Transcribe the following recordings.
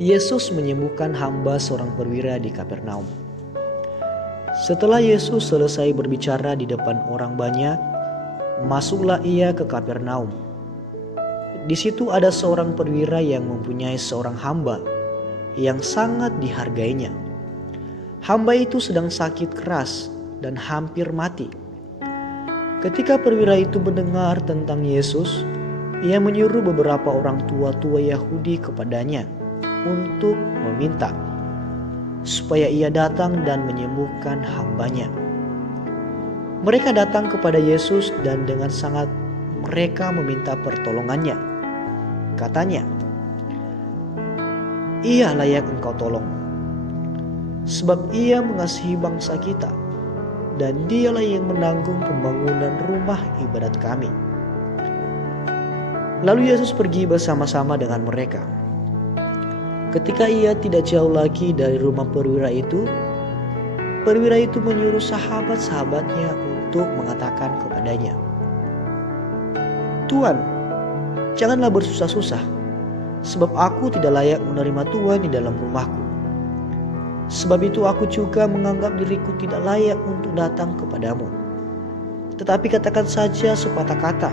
Yesus menyembuhkan hamba seorang perwira di Kapernaum. Setelah Yesus selesai berbicara di depan orang banyak, masuklah ia ke Kapernaum. Di situ ada seorang perwira yang mempunyai seorang hamba yang sangat dihargainya. Hamba itu sedang sakit keras dan hampir mati. Ketika perwira itu mendengar tentang Yesus, ia menyuruh beberapa orang tua-tua Yahudi kepadanya untuk meminta supaya ia datang dan menyembuhkan hambanya. Mereka datang kepada Yesus dan dengan sangat mereka meminta pertolongannya. Katanya, "Ia layak engkau tolong, sebab ia mengasihi bangsa kita, dan dialah yang menanggung pembangunan rumah ibadat kami." Lalu Yesus pergi bersama-sama dengan mereka. Ketika ia tidak jauh lagi dari rumah perwira itu menyuruh sahabat-sahabatnya untuk mengatakan kepadanya, "Tuan, janganlah bersusah-susah, sebab aku tidak layak menerima Tuan di dalam rumahku. Sebab itu aku juga menganggap diriku tidak layak untuk datang kepadamu. Tetapi katakan saja sepatah kata,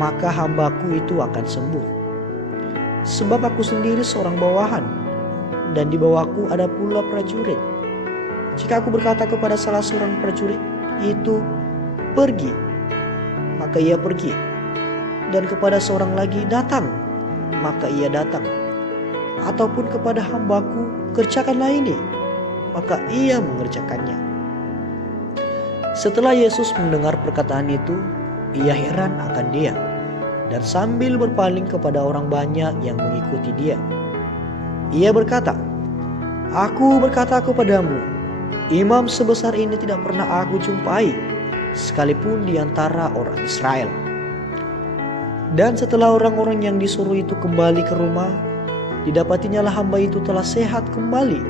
maka hambaku itu akan sembuh. Sebab aku sendiri seorang bawahan, dan di bawahku ada pula prajurit. Jika aku berkata kepada salah seorang prajurit itu, 'Pergi,' maka ia pergi. Dan kepada seorang lagi, 'Datang,' maka ia datang. Ataupun kepada hambaku, 'Kerjakanlah ini,' maka ia mengerjakannya." Setelah Yesus mendengar perkataan itu, ia heran akan dia, dan sambil berpaling kepada orang banyak yang mengikuti dia, ia berkata, "Aku berkata kepadamu, imam sebesar ini tidak pernah aku jumpai, sekalipun di antara orang Israel." Dan setelah orang-orang yang disuruh itu kembali ke rumah, didapatinya hamba itu telah sehat kembali.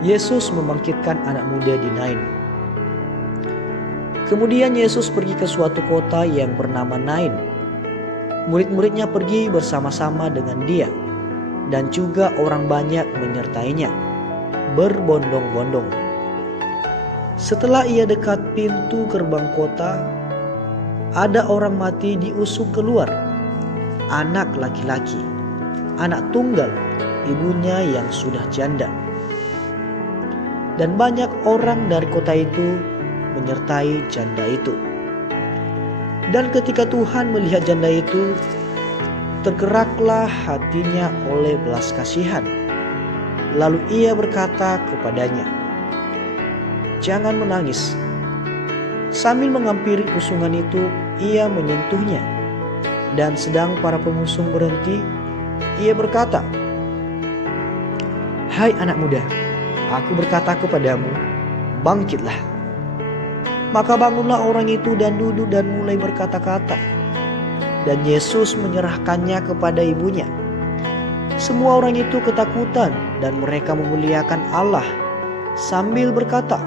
Yesus membangkitkan anak muda di Nain. Kemudian Yesus pergi ke suatu kota yang bernama Nain. Murid-muridnya pergi bersama-sama dengan dia, dan juga orang banyak menyertainya, berbondong-bondong. Setelah ia dekat pintu gerbang kota, ada orang mati diusung keluar, anak laki-laki, anak tunggal, ibunya yang sudah janda. Dan banyak orang dari kota itu menyertai janda itu. Dan ketika Tuhan melihat janda itu, tergeraklah hatinya oleh belas kasihan. Lalu ia berkata kepadanya, "Jangan menangis." Sambil menghampiri usungan itu, ia menyentuhnya. Dan sedang para pemusung berhenti, ia berkata, "Hai anak muda, aku berkata kepadamu, bangkitlah." Maka bangunlah orang itu dan duduk dan mulai berkata-kata. Dan Yesus menyerahkannya kepada ibunya. Semua orang itu ketakutan dan mereka memuliakan Allah sambil berkata,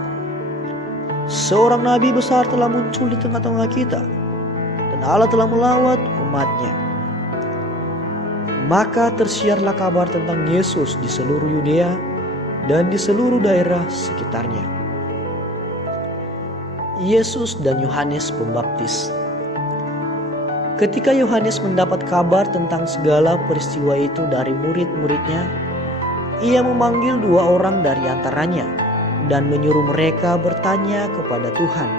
"Seorang nabi besar telah muncul di tengah-tengah kita, dan Allah telah melawat umat-Nya." Maka tersiarlah kabar tentang Yesus di seluruh Yudea dan di seluruh daerah sekitarnya. Yesus dan Yohanes Pembaptis. Ketika Yohanes mendapat kabar tentang segala peristiwa itu dari murid-muridnya, ia memanggil 2 orang dari antaranya dan menyuruh mereka bertanya kepada Tuhan,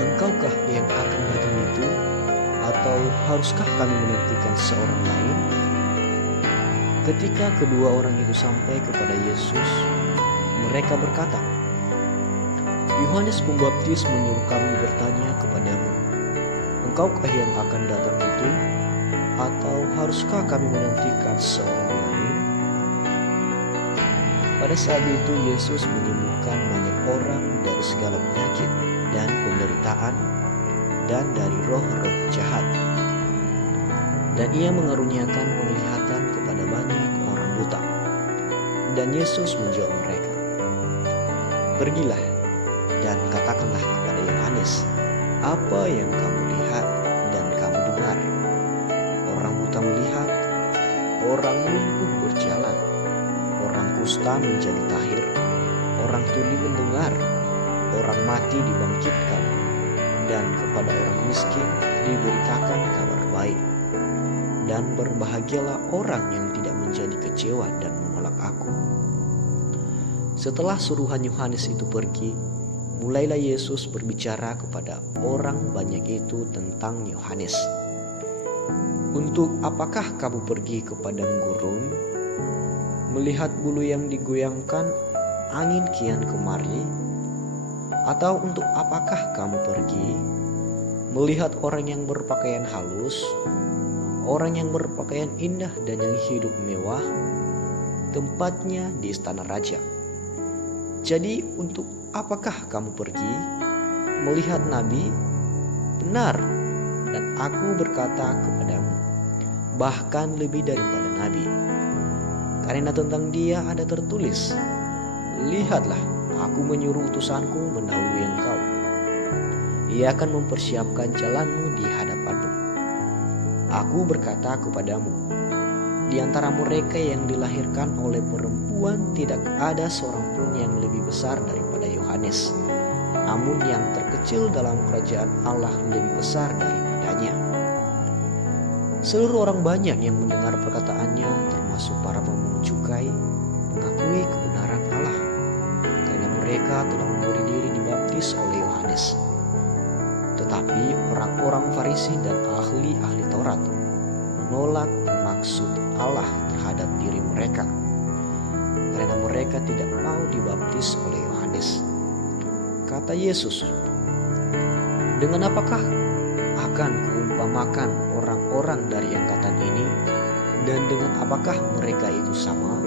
"Engkaukah yang akan datang itu, atau haruskah kami menantikan seorang lain?" Ketika kedua orang itu sampai kepada Yesus, mereka berkata, "Yohanes Pembaptis menyuruh kami bertanya kepadamu, engkaukah yang akan datang itu, atau haruskah kami menantikan seorang lain?" Pada saat itu Yesus menyembuhkan banyak orang dari segala penyakit dan penderitaan dan dari roh-roh jahat. Dan ia mengaruniakan penglihatan kepada banyak orang buta. Dan Yesus menjawab mereka, "Pergilah dan katakanlah kepada Yohanes apa yang kamu lihat dan kamu dengar. Orang buta melihat, dusta menjadi tahir, orang tuli mendengar, orang mati dibangkitkan, dan kepada orang miskin diberitakan kabar baik. Dan berbahagialah orang yang tidak menjadi kecewa dan menolak aku." Setelah suruhan Yohanes itu pergi, mulailah Yesus berbicara kepada orang banyak itu tentang Yohanes. "Untuk apakah kamu pergi ke padang gurun, melihat bulu yang digoyangkan angin kian kemari? Atau untuk apakah kamu pergi, melihat orang yang berpakaian halus, orang yang berpakaian indah dan yang hidup mewah, tempatnya di istana raja? Jadi untuk apakah kamu pergi, melihat nabi? Benar, dan aku berkata kepadamu, bahkan lebih daripada nabi. Karena tentang dia ada tertulis, 'Lihatlah, aku menyuruh utusanku mendahului engkau. Ia akan mempersiapkan jalanmu di hadapanmu.' Aku berkata kepadamu, di antara mereka yang dilahirkan oleh perempuan tidak ada seorang pun yang lebih besar daripada Yohanes. Namun yang terkecil dalam kerajaan Allah lebih besar daripadanya." Seluruh orang banyak yang mendengar perkataannya, termasuk para pemungut cukai, mengakui kebenaran Allah, karena mereka telah memberi diri dibaptis oleh Yohanes. Tetapi orang-orang Farisi dan ahli-ahli Taurat menolak maksud Allah terhadap diri mereka, karena mereka tidak mau dibaptis oleh Yohanes. Kata Yesus, "Dengan apakah akan kuumpamakan orang-orang dari angkatan ini, dan dengan apakah mereka itu sama?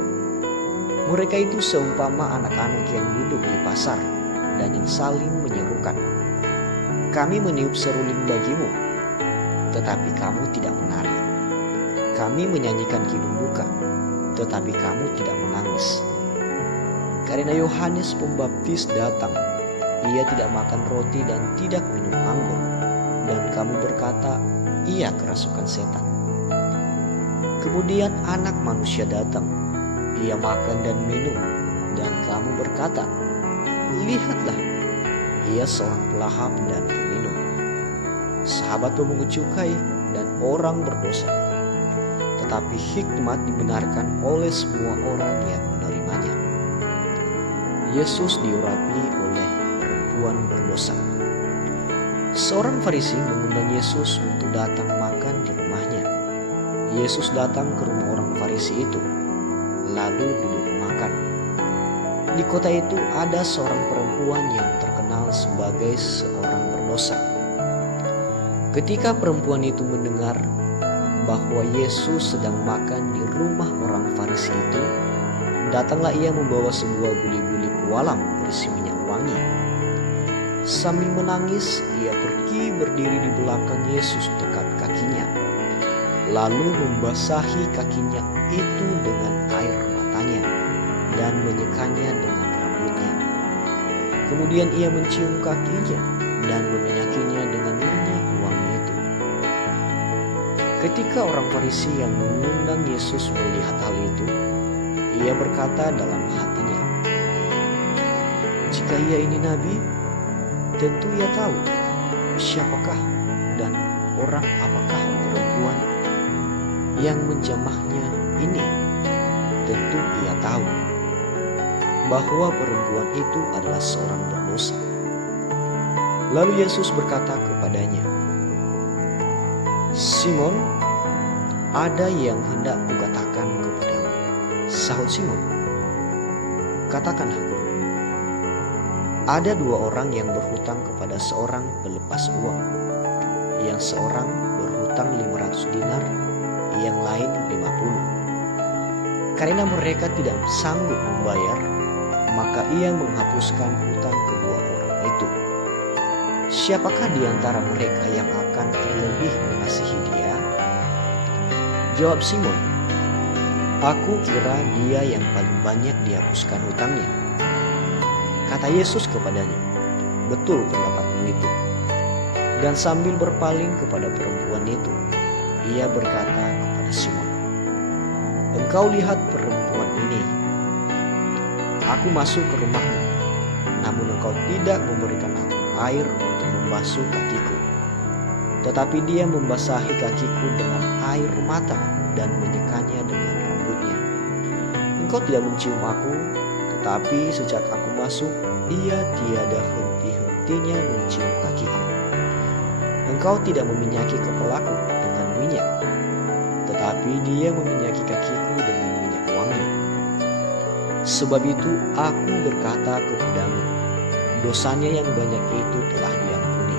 Mereka itu seumpama anak-anak yang duduk di pasar dan yang saling menyerukan, 'Kami meniup seruling bagimu, tetapi kamu tidak menari. Kami menyanyikan kidung duka, tetapi kamu tidak menangis.' Karena Yohanes Pembaptis datang, ia tidak makan roti dan tidak minum anggur, dan kamu berkata, 'Ia kerasukan setan.' Kemudian Anak Manusia datang, ia makan dan minum, dan kamu berkata, 'Lihatlah, ia seorang pelahap dan peminum, sahabat pemungut cukai dan orang berdosa.' Tetapi hikmat dibenarkan oleh semua orang yang menerimanya." Yesus diurapi oleh perempuan berdosa. Seorang Farisi mengundang Yesus untuk datang makan di rumahnya. Yesus datang ke rumah orang Farisi itu, lalu duduk makan. Di kota itu ada seorang perempuan yang terkenal sebagai seorang berdosa. Ketika perempuan itu mendengar bahwa Yesus sedang makan di rumah orang Farisi itu, datanglah ia membawa sebuah guli-guli pualam berisi minyak wangi. Sambil menangis, ia pergi berdiri di belakang Yesus dekat kakinya, lalu membasahi kakinya itu dengan air matanya dan menyekanya dengan rambutnya. Kemudian ia mencium kakinya dan meminyakinya dengan minyak wangi itu. Ketika orang Farisi yang mengundang Yesus melihat hal itu, ia berkata dalam hatinya, "Jika ia ini nabi, tentu ia tahu siapakah dan orang apakah perempuan yang menjamahnya ini. Tentu ia tahu bahwa perempuan itu adalah seorang berdosa." Lalu Yesus berkata kepadanya, "Simon, ada yang hendak kukatakan kepadamu." Sahut Simon, "Katakanlah, Guru." Ada dua orang yang berhutang kepada seorang pelepas uang. Yang seorang berhutang 500 dinar, yang lain 50. Karena mereka tidak sanggup membayar, maka ia menghapuskan hutang kedua orang itu. Siapakah di antara mereka yang akan terlebih mengasihi dia? Jawab Simon, "Aku kira dia yang paling banyak dihapuskan hutangnya." Kata Yesus kepadanya, "Betul pendapatmu itu." Dan sambil berpaling kepada perempuan itu, ia berkata kepada Simon, "Engkau lihat perempuan ini. Aku masuk ke rumahmu, namun engkau tidak memberikan aku air untuk membasuh kakiku. Tetapi dia membasahi kakiku dengan air mata dan menyekanya dengan rambutnya. Engkau tidak mencium aku, tetapi sejak aku masuk, ia tiada henti-hentinya mencium kakiku. Engkau tidak meminyaki kepalaku dengan minyak, tetapi dia meminyaki kakiku dengan minyak wangi. Sebab itu aku berkata kepadamu, dosanya yang banyak itu telah diampuni,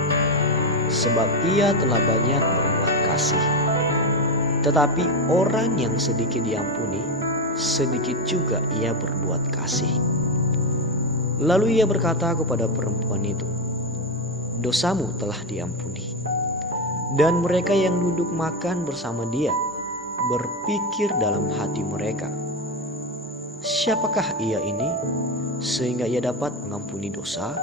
sebab ia telah banyak berbuat kasih. Tetapi orang yang sedikit diampuni, sedikit juga ia berbuat kasih. Lalu ia berkata kepada perempuan itu, dosamu telah diampuni. Dan mereka yang duduk makan bersama dia berpikir dalam hati mereka, siapakah ia ini sehingga ia dapat mengampuni dosa?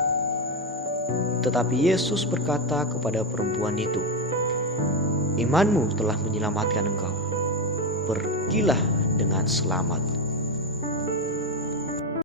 Tetapi Yesus berkata kepada perempuan itu, imanmu telah menyelamatkan engkau. Pergilah dengan selamat.